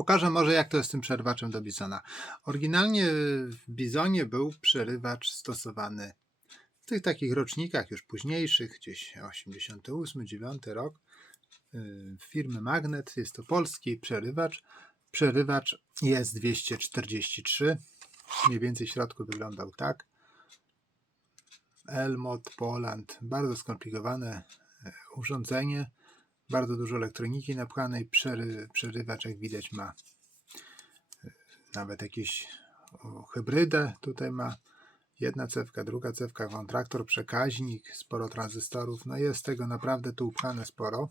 Pokażę może, jak to jest z tym przerywaczem do Bizona. Oryginalnie w Bizonie był przerywacz stosowany w tych takich rocznikach już późniejszych, gdzieś 88, 9 rok, yy, firmy Magnet. Jest to polski przerywacz. Przerywacz jest 243. Mniej więcej w środku wyglądał tak. Elmot, Poland. Bardzo skomplikowane e, urządzenie. Bardzo dużo elektroniki napchanej. Przery, przerywacz, jak widać, ma e, nawet jakieś hybrydę. Tutaj ma jedna cewka, druga cewka, kontraktor, przekaźnik, sporo tranzystorów. No jest tego naprawdę tu upchane sporo.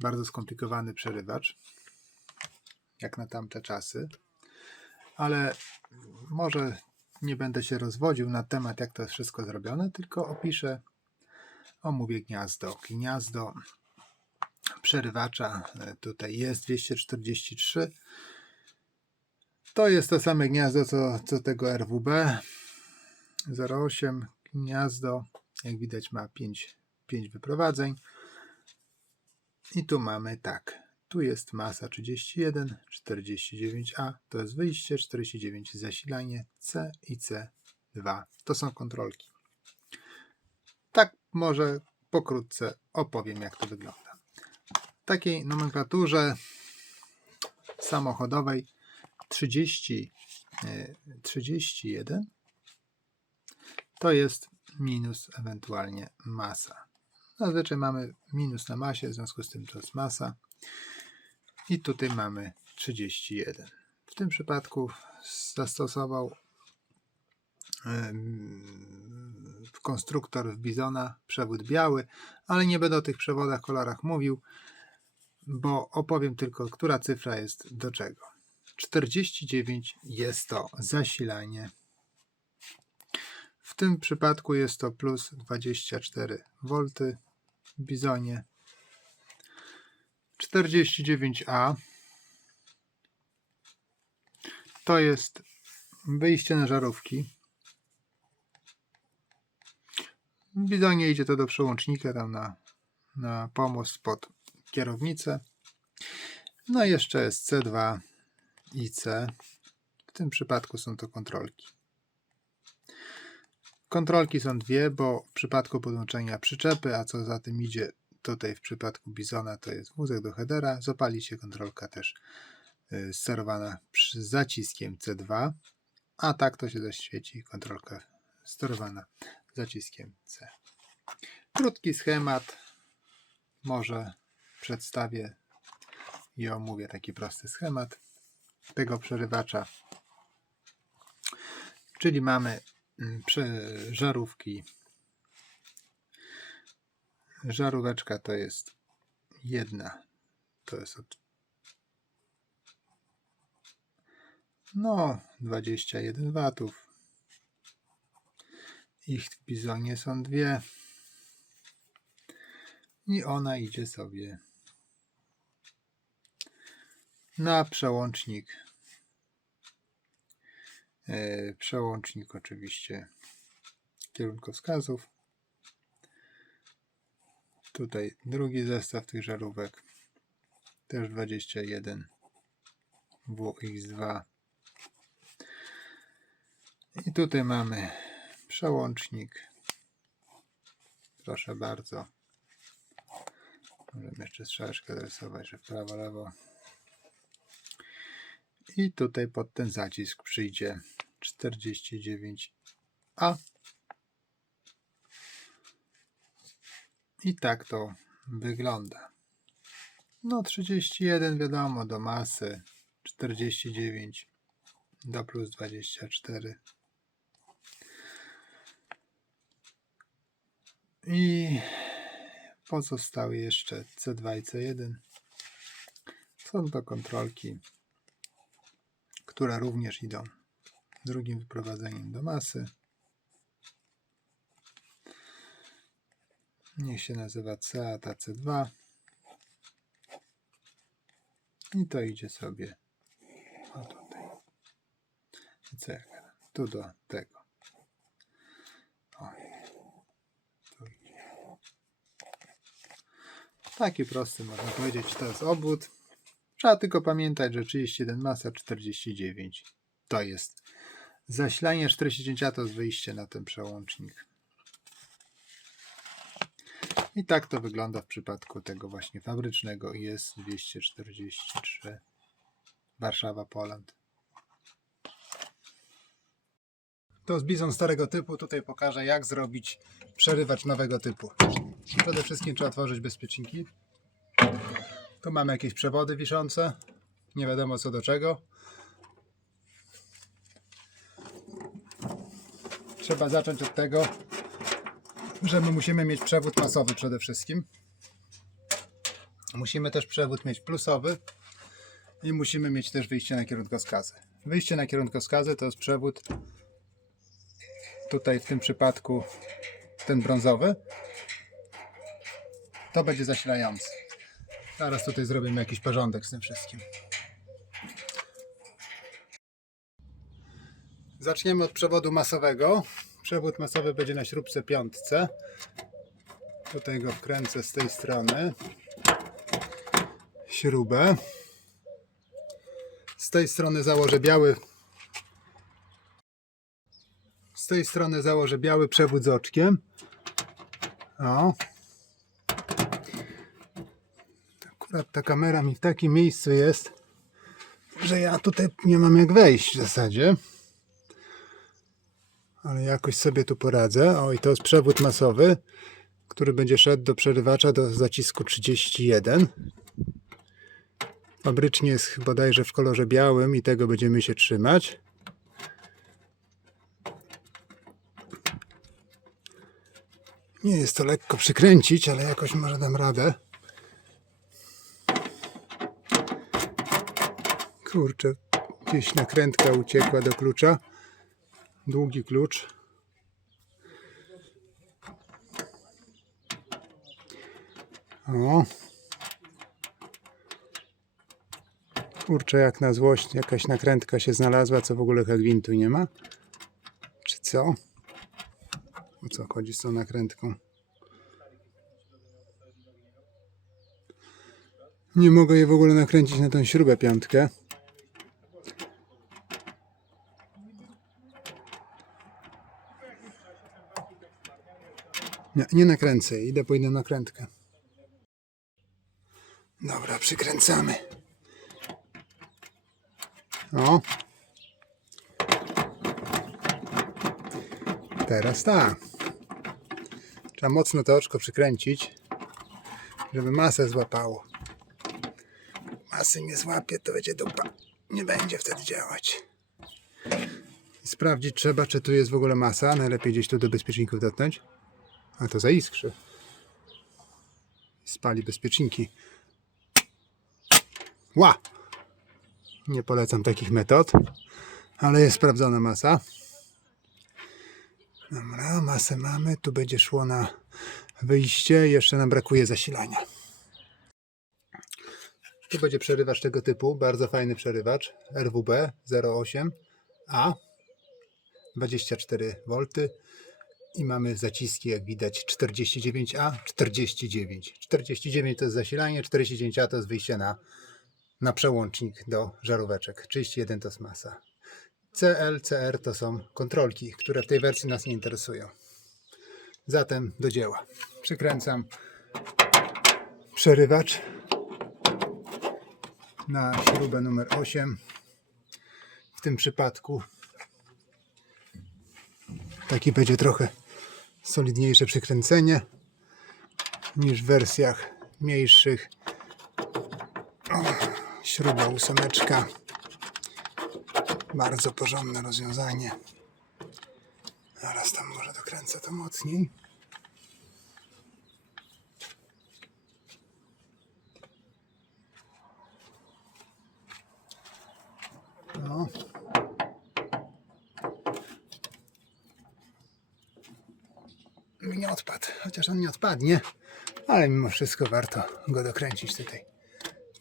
Bardzo skomplikowany przerywacz, jak na tamte czasy. Ale może nie będę się rozwodził na temat, jak to wszystko zrobione, tylko opiszę, omówię gniazdo. Gniazdo przerywacza e, tutaj jest 243. To jest to same gniazdo, co, co tego RWB 08. Gniazdo, jak widać, ma 5, 5 wyprowadzeń. I tu mamy tak. Tu jest masa 31, 49A, to jest wyjście, 49 zasilanie, C i C2. To są kontrolki. Może pokrótce opowiem, jak to wygląda. W takiej nomenklaturze samochodowej 30, e, 31 to jest minus ewentualnie masa. Zazwyczaj mamy minus na masie, w związku z tym to jest masa. I tutaj mamy 31. W tym przypadku zastosował konstruktor w Bizona przewód biały, ale nie będę o tych przewodach, kolorach mówił, bo opowiem tylko, która cyfra jest do czego. 49 jest to zasilanie. W tym przypadku jest to plus 24 V w Bizonie. 49A to jest wyjście na żarówki. W Bizonie idzie to do przełącznika tam na, na pomost pod kierownicę. No i jeszcze jest C2 i C. W tym przypadku są to kontrolki. Kontrolki są dwie, bo w przypadku podłączenia przyczepy, a co za tym idzie tutaj w przypadku Bizona to jest wózek do headera, zapali się kontrolka też y, sterowana przy zaciskiem C2, a tak to się zaświeci kontrolka sterowana zaciskiem C. Krótki schemat, może przedstawię i omówię taki prosty schemat tego przerywacza. Czyli mamy mm, żarówki Żaróweczka to jest jedna. To jest od. No, 21 watów. Ich w bizonie są dwie. I ona idzie sobie na przełącznik. E, przełącznik oczywiście kierunkowskazów. Tutaj drugi zestaw tych żarówek. Też 21 WX2. I tutaj mamy przełącznik. Proszę bardzo. Możemy jeszcze strzałeczkę rysować, że w prawo, lewo. I tutaj pod ten zacisk przyjdzie 49A I tak to wygląda. No 31 wiadomo do masy, 49 do plus 24. I pozostały jeszcze C2 i C1. Są to kontrolki, które również idą drugim wyprowadzeniem do masy. Niech się nazywa C, a ta C2. I to idzie sobie o tutaj. C, tu do tego. O. Tu idzie. Taki prosty można powiedzieć, to jest obwód. Trzeba tylko pamiętać, że 31 masa, 49 to jest zasilanie, 49 a to jest wyjście na ten przełącznik. I tak to wygląda w przypadku tego właśnie fabrycznego IS 243 Warszawa, Poland. To z bizon starego typu. Tutaj pokażę jak zrobić przerywacz nowego typu. Przede wszystkim trzeba otworzyć bezpieczniki. Tu mamy jakieś przewody wiszące. Nie wiadomo co do czego. Trzeba zacząć od tego, że my musimy mieć przewód masowy przede wszystkim. Musimy też przewód mieć plusowy i musimy mieć też wyjście na kierunkowskazy. Wyjście na kierunkowskazy to jest przewód tutaj w tym przypadku ten brązowy. To będzie zasilający. Zaraz tutaj zrobimy jakiś porządek z tym wszystkim. Zaczniemy od przewodu masowego. Przewód masowy będzie na śrubce piątce. Tutaj go wkręcę z tej strony. Śrubę. Z tej strony założę biały. Z tej strony założę biały przewód z oczkiem. O. Akurat ta kamera mi w takim miejscu jest, że ja tutaj nie mam jak wejść w zasadzie. Ale jakoś sobie tu poradzę. O, i to jest przewód masowy, który będzie szedł do przerywacza do zacisku 31. Fabrycznie jest bodajże w kolorze białym i tego będziemy się trzymać. Nie jest to lekko przykręcić, ale jakoś może dam radę. Kurczę, gdzieś nakrętka uciekła do klucza. Długi klucz. O. Kurczę, jak na złość jakaś nakrętka się znalazła, co w ogóle gwintu nie ma. Czy co? Co chodzi z tą nakrętką? Nie mogę jej w ogóle nakręcić na tą śrubę piątkę. Nie, nie nakręcę, idę po inną nakrętkę. Dobra, przykręcamy. O. Teraz tak. Trzeba mocno to oczko przykręcić, żeby masę złapało. Masy nie złapie, to będzie dupa. Nie będzie wtedy działać. Sprawdzić trzeba, czy tu jest w ogóle masa. Najlepiej gdzieś tu do bezpieczników dotknąć. A to zaiskrzy. Spali bezpieczniki. Ła! Nie polecam takich metod, ale jest sprawdzona masa. Dobra, masę mamy. Tu będzie szło na wyjście. Jeszcze nam brakuje zasilania. Tu będzie przerywacz tego typu. Bardzo fajny przerywacz. RWB 08A 24 V i mamy zaciski, jak widać, 49A, 49. 49 to jest zasilanie, 49A to jest wyjście na, na przełącznik do żaróweczek. 31 to jest masa. CL, CR to są kontrolki, które w tej wersji nas nie interesują. Zatem do dzieła. Przykręcam przerywacz na śrubę numer 8. W tym przypadku taki będzie trochę solidniejsze przykręcenie niż w wersjach mniejszych. O, śruba ósemeczka. Bardzo porządne rozwiązanie. Zaraz tam może dokręcę to mocniej. No. nie odpadł, chociaż on nie odpadnie, ale mimo wszystko warto go dokręcić tutaj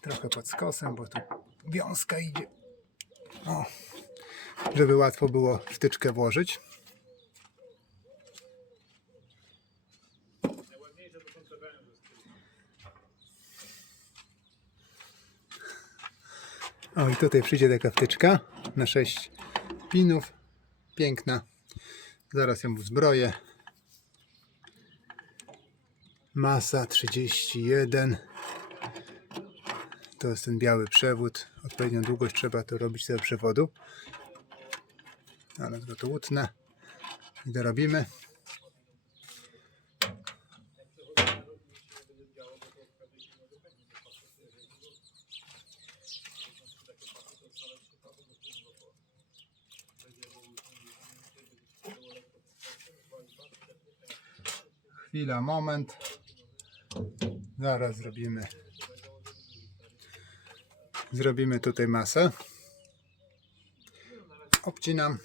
trochę pod skosem, bo tu wiązka idzie. O, żeby łatwo było wtyczkę włożyć. O i tutaj przyjdzie taka wtyczka na 6 pinów. Piękna. Zaraz ją uzbroję. Masa 31. To jest ten biały przewód. Odpowiednią długość trzeba to robić tego przewodu. Ale go to utnę. I dorobimy. Chwila, moment. Zaraz zrobimy. Zrobimy tutaj masę. Obcinam.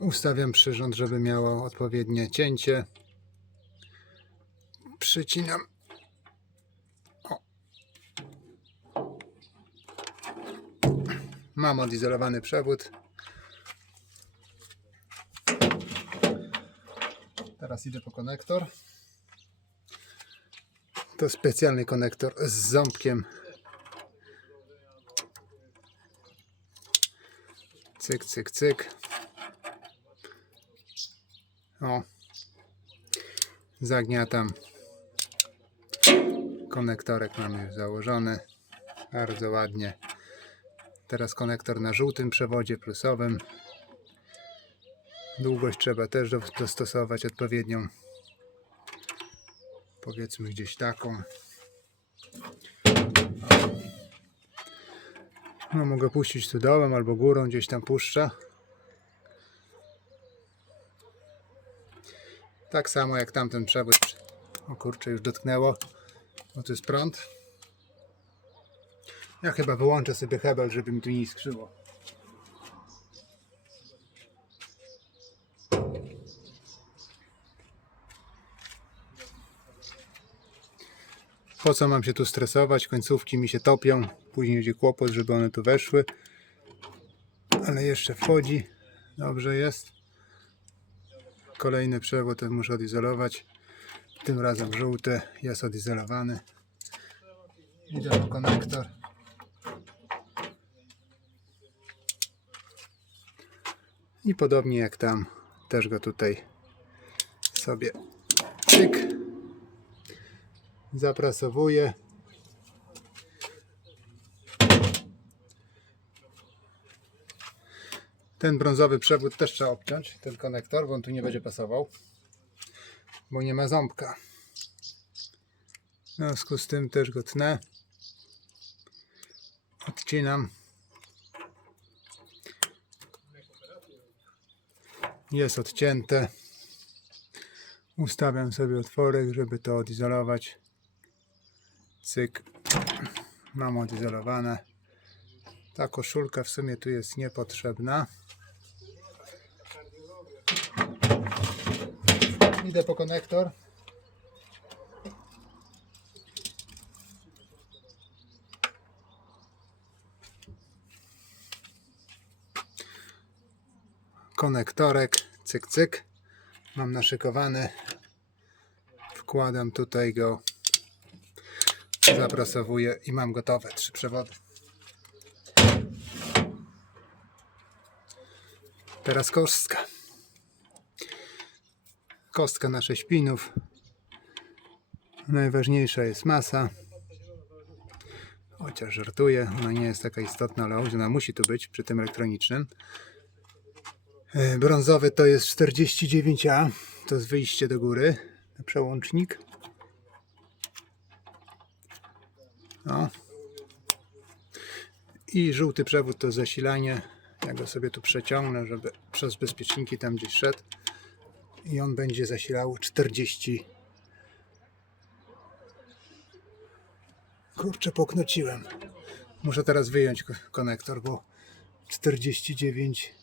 Ustawiam przyrząd, żeby miało odpowiednie cięcie. Przycinam. O. Mam odizolowany przewód. Teraz idę po konektor. To specjalny konektor z ząbkiem. Cyk, cyk, cyk. O. Zagniatam. Konektorek mamy już założony. Bardzo ładnie. Teraz konektor na żółtym przewodzie plusowym. Długość trzeba też do- dostosować odpowiednią. Powiedzmy gdzieś taką. No mogę puścić tu dołem albo górą, gdzieś tam puszczę. Tak samo jak tamten przewód. O kurczę, już dotknęło. O, to jest prąd. Ja chyba wyłączę sobie hebel, żeby mi tu nie skrzyło. Po co mam się tu stresować? Końcówki mi się topią. Później będzie kłopot, żeby one tu weszły. Ale jeszcze wchodzi. Dobrze jest. Kolejny przewód ten muszę odizolować. Tym razem żółty jest odizolowany. Idę po konektor. I podobnie jak tam, też go tutaj sobie cyk zaprasowuję. Ten brązowy przewód też trzeba obciąć, ten konektor, bo on tu nie będzie pasował, bo nie ma ząbka. W związku z tym też go tnę. Odcinam. Jest odcięte. Ustawiam sobie otworek, żeby to odizolować. Cyk. Mam odizolowane. Ta koszulka w sumie tu jest niepotrzebna. Idę po konektor. Konektorek, cyk, cyk. Mam naszykowany. Wkładam tutaj go. Zaprasowuję i mam gotowe trzy przewody. Teraz kostka. Kostka na 6 pinów. Najważniejsza jest masa. Chociaż żartuję, ona nie jest taka istotna, ale ona musi tu być przy tym elektronicznym. E, Brązowy to jest 49A. To jest wyjście do góry. Przełącznik. O. I żółty przewód to zasilanie. Ja go sobie tu przeciągnę, żeby przez bezpieczniki tam gdzieś szedł. I on będzie zasilał 40. Kurczę, poknociłem. Muszę teraz wyjąć ko- konektor, bo 49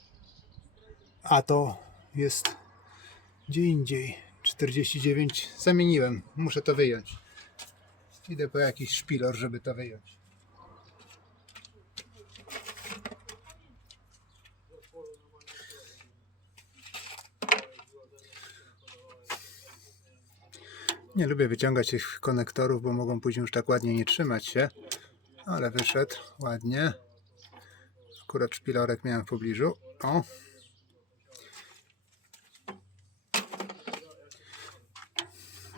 a to jest gdzie indziej. 49 zamieniłem. Muszę to wyjąć. Idę po jakiś szpilor, żeby to wyjąć. Nie lubię wyciągać tych konektorów, bo mogą później już tak ładnie nie trzymać się. Ale wyszedł ładnie. Akurat szpilorek miałem w pobliżu. O.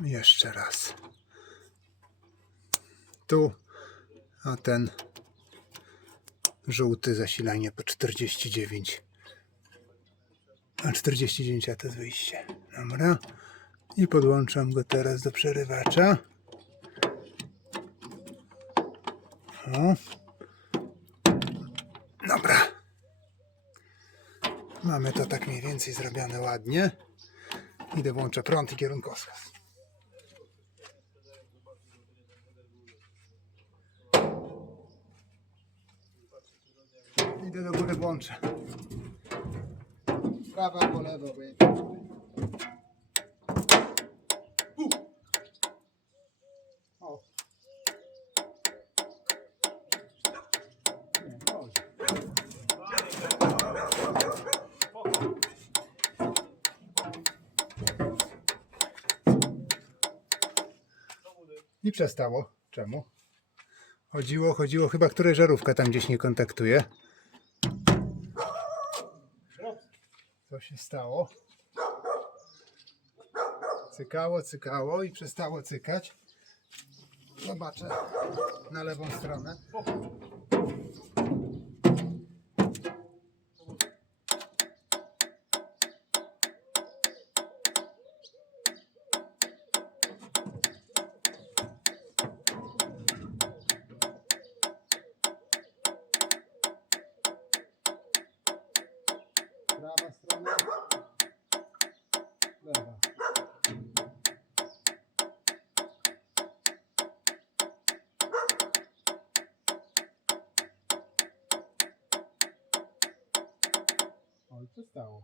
Jeszcze raz. Tu. A ten żółty zasilanie po 49. A 49 a to jest wyjście. Dobra. I podłączam go teraz do przerywacza. O. Dobra. Mamy to tak mniej więcej zrobione ładnie. Idę włączę prąd i kierunkowskaz. Idę do góry włączę. Prawa albo lewo, bo I przestało. Czemu? Chodziło, chodziło, chyba której żarówka tam gdzieś nie kontaktuje. Co się stało? Cykało, cykało i przestało cykać. Zobaczę na lewą stronę. Prawa strona. Lewa. O, i przestało.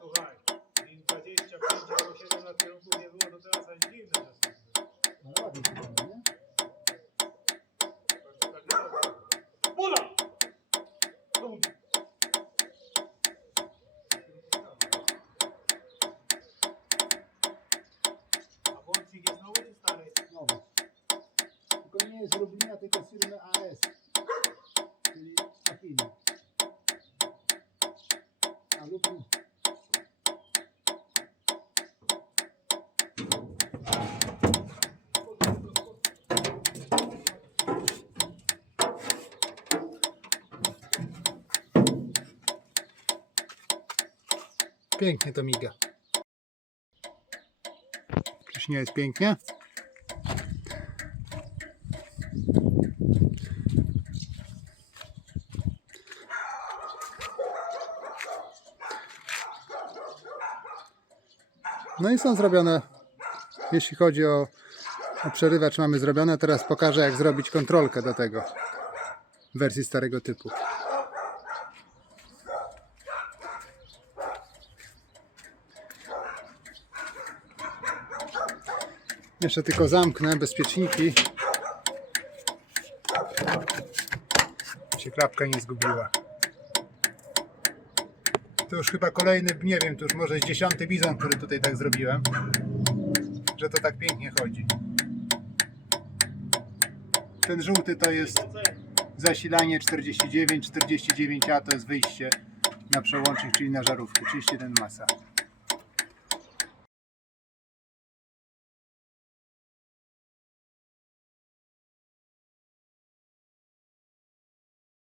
Słuchaj, min 25 albo 7 na kierunku nie było, to teraz aż dziwne czasem. Ale ładnie się robi, nie? Bula! Do mnie. A włącznik jest nowy czy stary? Nowe. Tylko nie firmy AS. Czyli Afina. A Lublin. Pięknie to miga. Czyż nie jest pięknie? No i są zrobione, jeśli chodzi o, o przerywacz mamy zrobione, teraz pokażę jak zrobić kontrolkę do tego w wersji starego typu. Jeszcze tylko zamknę bezpieczniki. Się klapka nie zgubiła. To już chyba kolejny, nie wiem, to już może jest dziesiąty bizon, który tutaj tak zrobiłem. Że to tak pięknie chodzi. Ten żółty to jest zasilanie 49, 49A to jest wyjście na przełącznik, czyli na żarówkę, 31 masa.